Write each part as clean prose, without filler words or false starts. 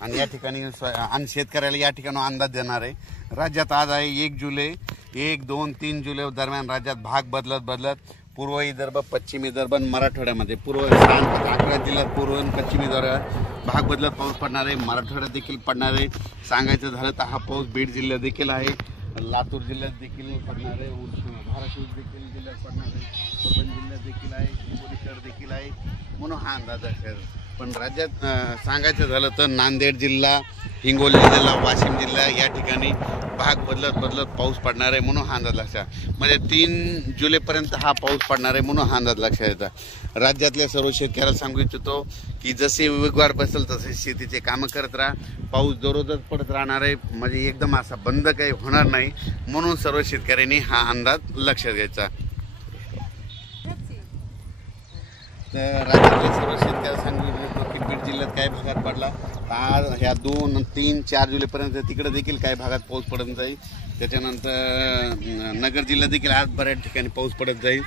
आणि या ठिकाणी आणि शेतकऱ्याला या ठिकाणी अंदाज देणार आहे। राज्यात आज आहे 1 जुलै, 1, 2, 3 जुलै दरम्यान राज्यात भाग बदलत पूर्व विदर्भ, पश्चिम विदर्भ आणि मराठवाड्यामध्ये पूर्व 11 जिल्ह्यात पूर्व आणि पश्चिम विदर्भात भाग बदलत पाऊस पडणार आहे। मराठवाड्यात देखील पडणार आहे। सांगायचं झालं तर हा पाऊस बीड जिल्ह्यात देखील आहे, लातूर जिल्ह्यात देखील पडणार आहे, धाराशिव देखील जिल्ह्यात पडणार आहे, परभणी जिल्ह्यात देखील आहे, हिंगोली शहर देखील आहे, म्हणून हा अंदाज आहे। पण राज्यात सांगायचं झालं तर नांदेड जिल्हा, हिंगोली जिल्हा, वाशिम जिल्हा या ठिकाणी भाग बदलत पाऊस पडणार आहे, म्हणून हा अंदाज लक्षात म्हणजे 3 जुलैपर्यंत हा पाऊस पडणार आहे, म्हणून हा अंदाज लक्षात येतात। राज्यातल्या सर्व शेतकऱ्याला सांगू इच्छितो की जसे वेगवार बसेल तसे शेतीचे कामं करत राहा। पाऊस दररोजच पडत राहणार आहे, म्हणजे एकदम असा बंद काही होणार नाही, म्हणून सर्व शेतकऱ्यांनी हा अंदाज लक्षात घ्यायचा। तर राज्यातल्या सर्व शेतकऱ्याला सांगू इच्छितो की बीड जिल्ह्यात काही भागात पडला, आज ह्या 2, 3, 4 जुलैपर्यंत तिकडे देखील काही भागात पाऊस पडत जाईल। त्याच्यानंतर नगर जिल्ह्यात देखील आज बऱ्याच ठिकाणी पाऊस पडत जाईल।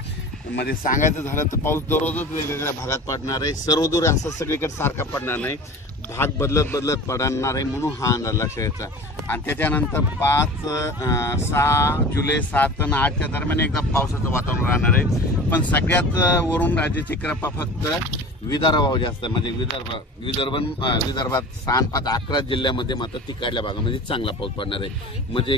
म्हणजे सांगायचं झालं तर पाऊस दररोजच वेगवेगळ्या भागात पडणार आहे, सर्वदूर असं सगळीकडे सारखा पडणार नाही, भाग बदलत पडणार आहे, म्हणून हा अंदाज लक्षात घ्यायचा। आणि त्याच्यानंतर 5, 6 जुलै, 7 आणि 8च्या दरम्यान एकदा पावसाचं वातावरण राहणार आहे। पण सगळ्यात वरून राज्याची कृपा फक्त विदर्भावर जास्त, म्हणजे विदर्भात 6, 5, 11 जिल्ह्यामध्ये मात्र तिकडल्या भागामध्ये चांगला पाऊस पडणार आहे। म्हणजे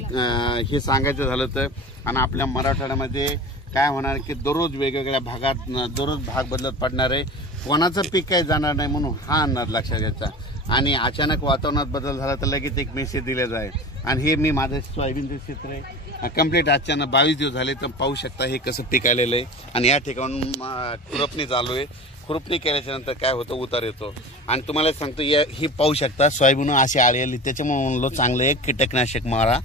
हे सांगायचं झालं तर आणि आपल्या मराठवाड्यामध्ये काय होणार की दररोज वेगवेगळ्या भागात दररोज भाग बदलत पडणार आहे, कोणाचं पीक काही जाणार नाही, म्हणून हा अंदाज लक्षात घ्यायचा। आणि अचानक वातावरणात बदल झाला तर लगेच एक मेसेज दिला जाईल। आणि हे मी माझं सोयाबीनचे क्षेत्र आहे कंप्लीट अचानक 22 दिवस झाले, तर पाहू शकता हे कसं पीक आलेलं आहे। आणि या ठिकाणून खुरपणी चालू आहे, खुरपणी केल्याच्या नंतर काय होतं, उतार येतो। आणि तुम्हाला सांगतो ही पाहू शकता सोयाबीन अशी आळी आली, त्याच्यामुळे म्हणलो चांगलं एक कीटकनाशक मारा।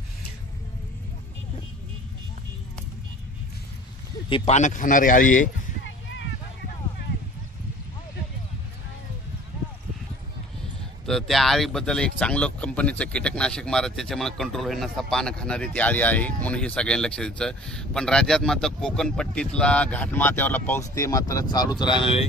ही पानं खाणारी आळी आहे, तर त्या आळीबद्दल एक चांगलं कंपनीचं कीटकनाशक मारा, त्याच्यामुळे कंट्रोल होईल नसता पानं खाणारी ती आळी आहे, म्हणून हे सगळ्यांनी लक्ष द्यायचं। पण राज्यात मात्र कोकण पट्टीतला घाटमाथ्यावरला पाऊस ते मात्र चालूच राहणार आहे।